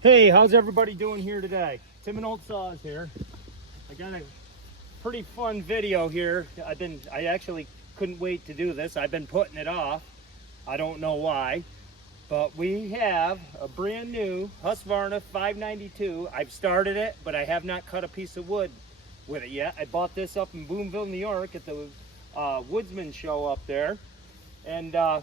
Hey, how's everybody doing here today? Tim and Old Saws here. I got a pretty fun video here. I actually couldn't wait to do this. I've been putting it off. I don't know why, but we have a brand new Husqvarna 592. I've started it, but I have not cut a piece of wood with it yet. I bought this up in Boonville, New York at the Woodsman show up there, and I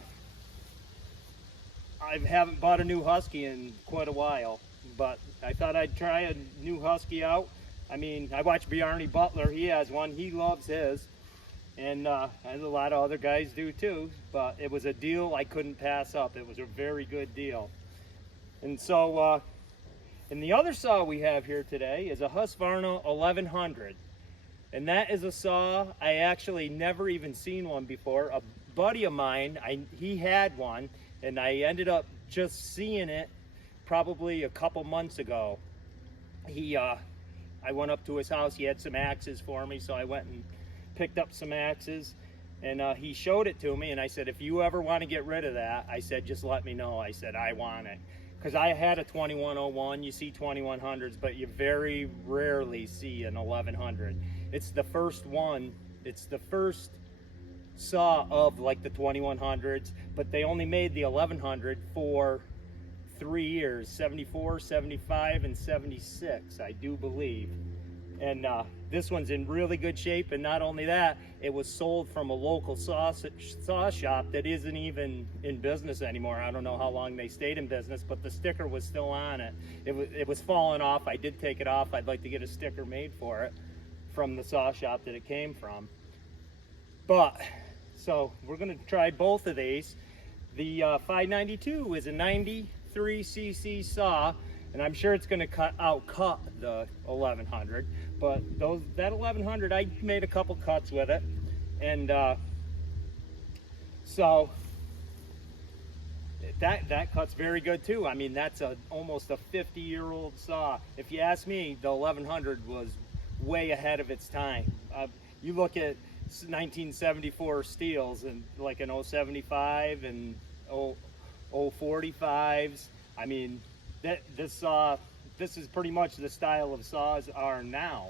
haven't bought a new Husky in quite a while, but I thought I'd try a new Husky out. I mean, I watch Bjarne Butler. He has one. He loves his. And a lot of other guys do too. But it was a deal I couldn't pass up. It was a very good deal. And so, and the other saw we have here today is a Husqvarna 1100. And that is a saw I actually never even seen one before. A buddy of mine, he had one, and I ended up just seeing it probably a couple months ago. I went up to his house. He had some axes for me, so I went and picked up some axes, and he showed it to me, and I said, if you ever want to get rid of that, I said, just let me know. I said, I want it. Because I had a 2101, you see 2100s, but you very rarely see an 1100. It's the first one, it's the first saw of like the 2100s, but they only made the 1100 for 3 years, 74, 75, and 76, I do believe. And this one's in really good shape, and not only that, it was sold from a local saw shop that isn't even in business anymore. I don't know how long they stayed in business, but the sticker was still on it. It was falling off. I did take it off. I'd like to get a sticker made for it from the saw shop that it came from. But, so we're gonna try both of these. The 592 is a 93cc saw, and I'm sure it's gonna outcut the 1100, but that 1100, I made a couple cuts with it, and so that cut's very good too. I mean, that's almost a 50-year-old saw. If you ask me, the 1100 was way ahead of its time. You look at 1974 steels and like an 075 and 045s. I mean, this is pretty much the style of saws are now.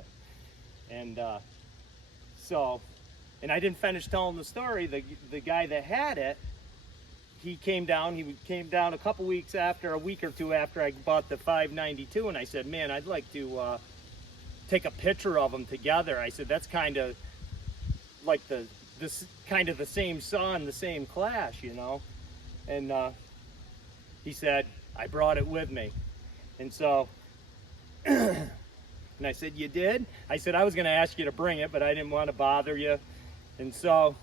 And and I didn't finish telling the story. The guy that had it, he came down a couple weeks after, a week or two after I bought the 592, and I said, man, I'd like to take a picture of them together. I said, that's kind of like this kind of the same saw in the same class, you know. And he said, I brought it with me. And so and I said, you did? I said, I was going to ask you to bring it, but I didn't want to bother you. And so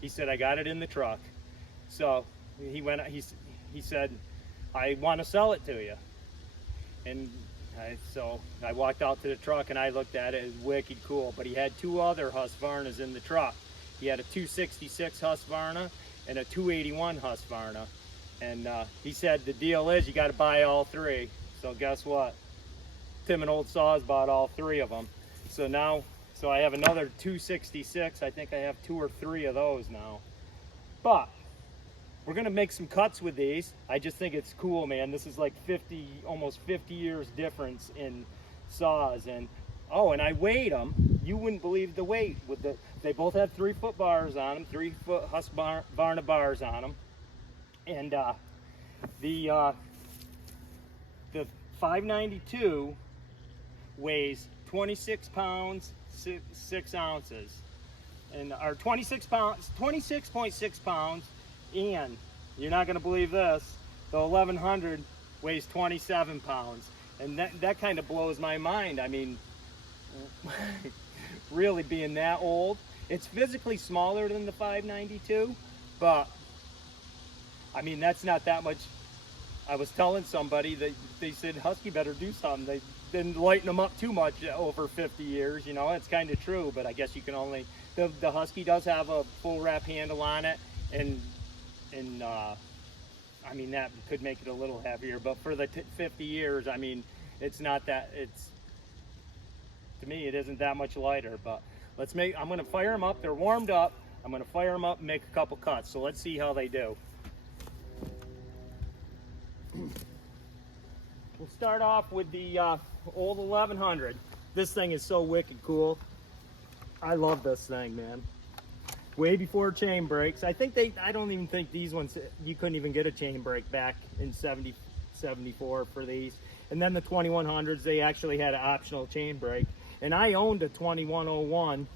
he said, I got it in the truck. So he said, I want to sell it to you. And so I walked out to the truck and I looked at it. It was wicked cool. But he had two other Husqvarnas in the truck. He had a 266 Husqvarna and a 281 Husqvarna. And he said the deal is you got to buy all three. So guess what? Tim and Old Saws bought all three of them. So now, I have another 266. I think I have 2 or 3 of those now. But we're gonna make some cuts with these. I just think it's cool, man. This is like almost 50 years difference in saws. And oh, and I weighed them. You wouldn't believe the weight. They both have 3-foot bars on them, 3-foot Husqvarna bars on them. And the 592 weighs 26 pounds 6 ounces, and our 26.6 pounds. And you're not going to believe this, the 1100 weighs 27 pounds, and that kind of blows my mind. I mean, really being that old, it's physically smaller than the 592, but I mean, that's not that much. I was telling somebody that they said Husky better do something. They didn't lighten them up too much over 50 years. You know, it's kind of true, but I guess you can only, the Husky does have a full wrap handle on it, and I mean, that could make it a little heavier, but for the 50 years, I mean, it's not that, to me, it isn't that much lighter. But I'm going to fire them up. They're warmed up. I'm going to fire them up and make a couple cuts. So let's see how they do. We'll start off with the old 1100. This thing is so wicked cool. I love this thing, man. Way before chain brakes. I don't even think these ones, you couldn't even get a chain brake back in 74 for these. And then the 2100s, they actually had an optional chain brake. And I owned a 2101,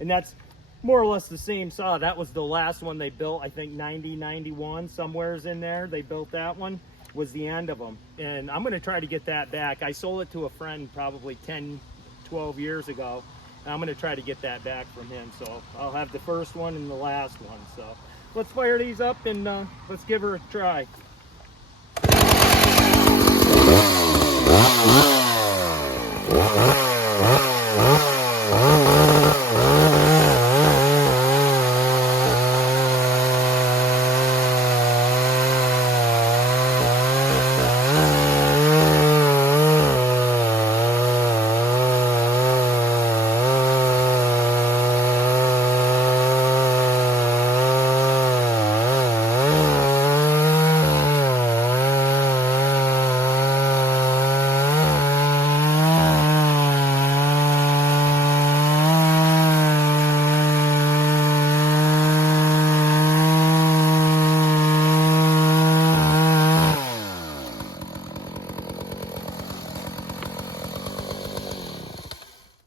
and that's more or less the same saw. That was the last one they built, I think 90, 91, somewhere's in there. They built that one, was the end of them. And I'm gonna try to get that back. I sold it to a friend probably 10, 12 years ago. And I'm gonna try to get that back from him. So I'll have the first one and the last one. So let's fire these up and let's give her a try.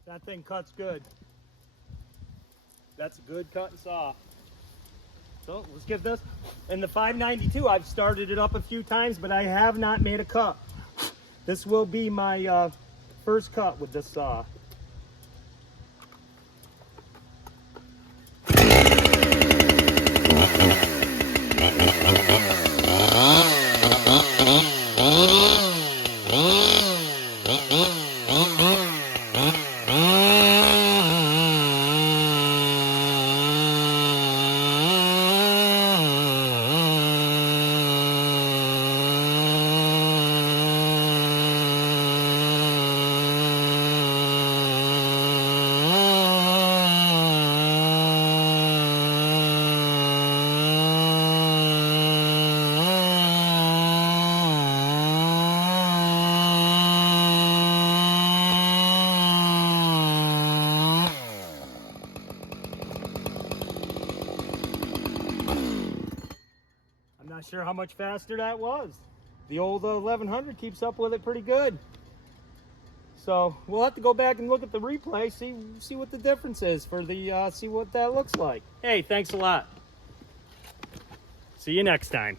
That thing cuts good. That's a good cutting saw. So let's give this. And the 592, I've started it up a few times, but I have not made a cut. This will be my first cut with this saw. Not sure how much faster that was. The old 1100 keeps up with it pretty good. So we'll have to go back and look at the replay, see what the difference is for the see what that looks like. Hey, thanks a lot. See you next time.